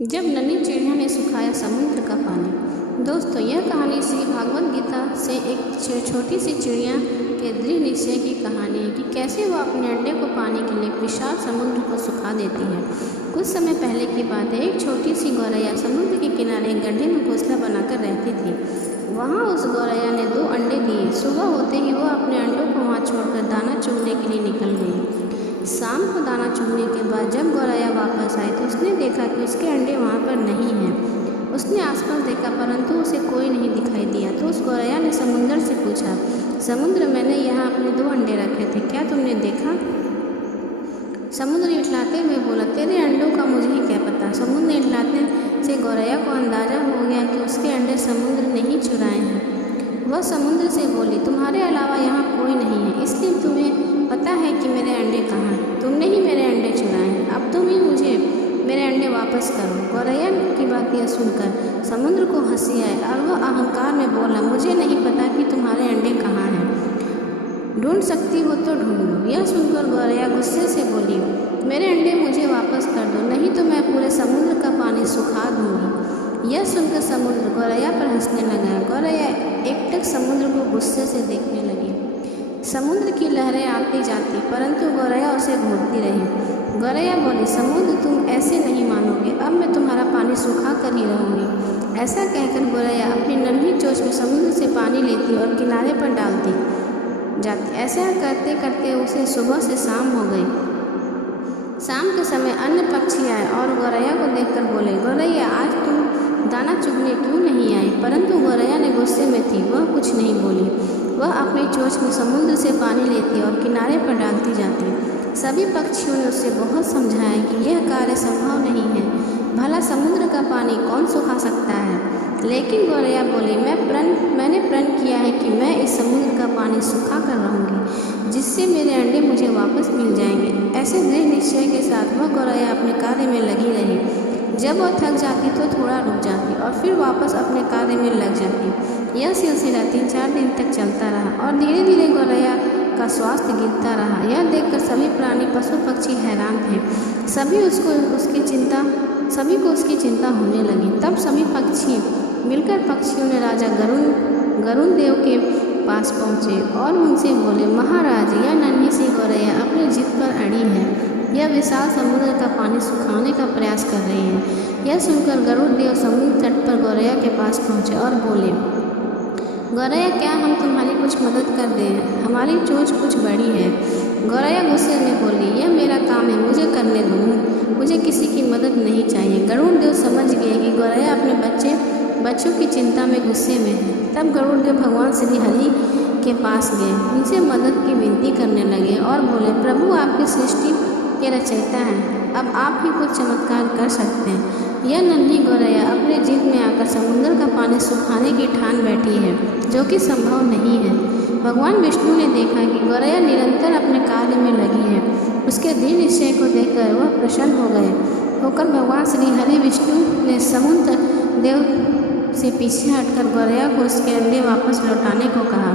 जब नन्ही चिड़िया ने सुखाया समुद्र का पानी। दोस्तों, यह कहानी श्री भागवत गीता से एक छोटी सी चिड़िया के दृढ़ निश्चय की कहानी है कि कैसे वह अपने अंडे को पाने के लिए विशाल समुद्र को सुखा देती है। कुछ समय पहले की बात है। एक छोटी सी गौरैया समुद्र के किनारे एक गड्ढे में घोंसला बनाकर रहती थी। वहाँ उस गौरैया ने 2 अंडे दिए। सुबह होते ही वह अपने अंडों को वहाँ छोड़कर दाना चुगने के लिए निकल गई। शाम को दाना चुगने के बाद जब गौरैया वापस आई तो उसने देखा कि उसके अंडे वहाँ पर नहीं हैं। उसने आसपास देखा परंतु उसे कोई नहीं दिखाई दिया। तो उस गौरैया ने समुद्र से पूछा, समुद्र, मैंने यहाँ अपने 2 अंडे रखे थे, क्या तुमने देखा? समुद्र इठलाते हुए बोला, तेरे अंडों का मुझे ही क्या पता। समुद्र इठलाते से गौरैया को अंदाजा हो गया कि उसके अंडे समुद्र ने ही चुराए हैं। वह समुद्र से बोली, तुम्हारे अलावा यहाँ कोई नहीं है, इसलिए तुम्हें पता है कि मेरे अंडे कहाँ हैं। तुमने ही मेरे अंडे चुराए हैं। अब तुम ही मुझे मेरे अंडे वापस करो। गौरैया की बात यह सुनकर समुद्र को हंसी आई और वह अहंकार में बोला, मुझे नहीं पता कि तुम्हारे अंडे कहाँ हैं। ढूंढ सकती हो तो ढूंढ लो। यह सुनकर गौरैया गुस्से से बोली, मेरे अंडे मुझे वापस कर दो, नहीं तो मैं पूरे समुद्र का पानी सुखा दूँगी। यह सुनकर समुद्र गौरैया पर हंसने लगा। गौरैया एकटक समुद्र को गुस्से से देखने लगी। समुद्र की लहरें आती जाती परंतु गौरैया उसे घूरती रही। गौरैया बोली, समुद्र, तुम ऐसे नहीं मानोगे, अब मैं तुम्हारा पानी सुखा कर ही रहूँगी। ऐसा कहकर गौरैया अपनी नन्ही चोंच में समुद्र से पानी लेती और किनारे पर डालती जाती। ऐसा करते करते उसे सुबह से शाम हो गई। शाम के समय अन्य पक्षी आए और गौरैया को देखकर बोले, गौरैया, आज तुम दाना चुगने क्यों नहीं आई? परंतु गौरैया ने गुस्से में थी, वह कुछ नहीं बोली। वह अपनी चोंच में समुद्र से पानी लेती और किनारे पर डालती जाती। सभी पक्षियों ने उससे बहुत समझाया कि यह कार्य संभव नहीं है, भला समुद्र का पानी कौन सुखा सकता है। लेकिन गौरैया बोली, मैंने प्रण किया है कि मैं इस समुद्र का पानी सुखा कर रहूँगी, जिससे मेरे अंडे मुझे वापस मिल जाएंगे। ऐसे दृढ़ निश्चय के साथ वह गौरैया अपने कार्य में लगी रही। जब वह थक जाती तो थोड़ा रुक जाती और फिर वापस अपने कार्य में लग जाती। यह सिलसिला 3-4 दिन तक चलता रहा और धीरे धीरे गौरैया का स्वास्थ्य गिरता रहा। यह देखकर सभी प्राणी पशु पक्षी हैरान थे। सभी को उसकी चिंता होने लगी। तब सभी पक्षी मिलकर पक्षियों ने राजा गरुण देव के पास पहुँचे और उनसे बोले, महाराज, यह नन्ही सी गौरैया अपनी जिद पर अड़ी है। यह विशाल समुद्र का पानी सुखाने का प्रयास कर रही है। यह सुनकर गरुड़ देव समुद्र तट पर गौरैया के पास पहुँचे और बोले, गौरैया, क्या हम तुम्हारी कुछ मदद कर दें? हमारी चोंच कुछ बड़ी है। गौरैया गुस्से में बोली, यह मेरा काम है, मुझे करने दो, मुझे किसी की मदद नहीं चाहिए। गरुड़ देव समझ गए कि गौरैया अपने बच्चों की चिंता में गुस्से में है। तब गरुड़ देव भगवान श्री हरि के पास गए, उनसे मदद की विनती करने लगे और बोले, प्रभु, आपकी सृष्टि के रचयिता हैं, अब आप ही कुछ चमत्कार कर सकते हैं। यह नन्ही गौरैया अपने जिद में आकर समुद्र का पानी सुखाने की ठान बैठी है, जो कि संभव नहीं है। भगवान विष्णु ने देखा कि गौरैया निरंतर अपने कार्य में लगी है। उसके दृढ़ निश्चय को देखकर वह प्रसन्न होकर भगवान श्री हरि विष्णु ने समुद्र देव से पीछे हटकर गौरैया को उसके अंडे वापस लौटाने को कहा।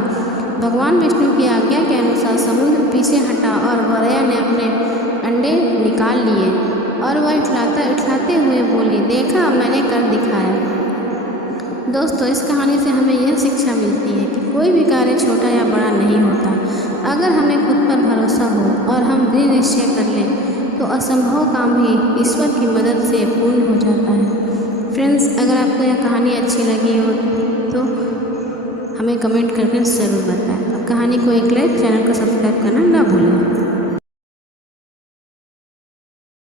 भगवान विष्णु की आज्ञा के अनुसार समुद्र पीछे हटा और गौरैया ने अपने अंडे निकाल लिए और वह इठलाते हुए बोली, देखा, मैंने कर दिखाया। दोस्तों, इस कहानी से हमें यह शिक्षा मिलती है कि कोई भी कार्य छोटा या बड़ा नहीं होता। अगर हमें खुद पर भरोसा हो और हम दृढ़ निश्चय कर लें तो असंभव काम भी ईश्वर की मदद से पूर्ण हो जाता है। फ्रेंड्स, अगर आपको यह कहानी अच्छी लगी हो तो हमें कमेंट करके ज़रूर बताएं। अब कहानी को एक लाइक, चैनल को सब्सक्राइब करना ना भूलें।